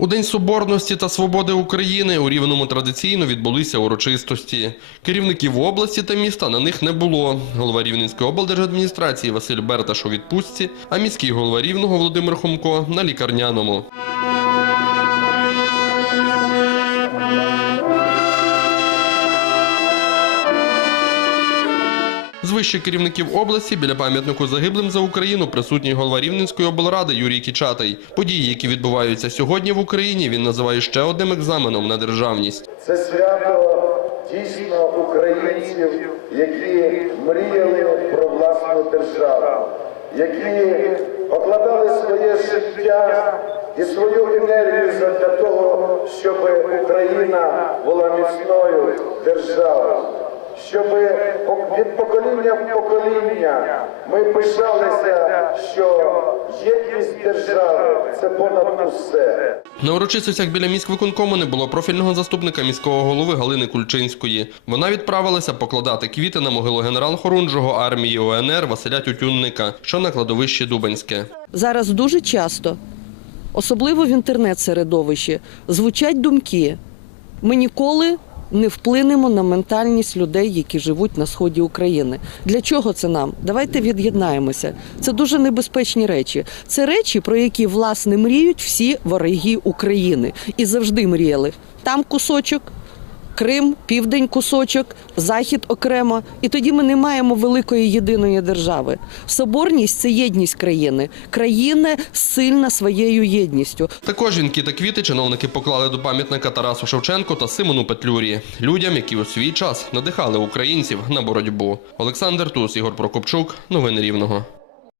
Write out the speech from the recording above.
У День Соборності та Свободи України у Рівному традиційно відбулися урочистості. Керівників області та міста на них не було. Голова Рівненської облдержадміністрації Василь Берташ у відпустці, а міський голова Рівного Володимир Хомко на лікарняному. З вищих керівників області біля пам'ятнику загиблим за Україну присутній голова Рівненської облради Юрій Кічатий. Події, які відбуваються сьогодні в Україні, він називає ще одним екзаменом на державність. Це свято дійсно українців, які мріяли про власну державу, які покладали своє життя і свою енергію для того, щоб Україна була міцною державою. Щоб від покоління в покоління ми пишалися, що єдність держави це понад усе. На урочистостях біля міськвиконкому не було профільного заступника міського голови Галини Кульчинської. Вона відправилася покладати квіти на могилу генерал-хорунжого армії ОНР Василя Тютюнника, що на кладовищі Дубенське. Зараз дуже часто, особливо в інтернет-середовищі, звучать думки. Ми ніколи не вплинемо на ментальність людей, які живуть на сході України. Для чого це нам? Давайте від'єднаємося. Це дуже небезпечні речі. Це речі, про які власне мріють всі вороги України і завжди мріяли. Там кусочок. Крим, південь кусочок, захід окремо, і тоді ми не маємо великої єдиної держави. Соборність це єдність країни. Країна сильна своєю єдністю. Також вінки та квіти чиновники поклали до пам'ятника Тарасу Шевченку та Симону Петлюрі, людям, які у свій час надихали українців на боротьбу. Олександр Тус, Ігор Прокопчук, новини Рівного.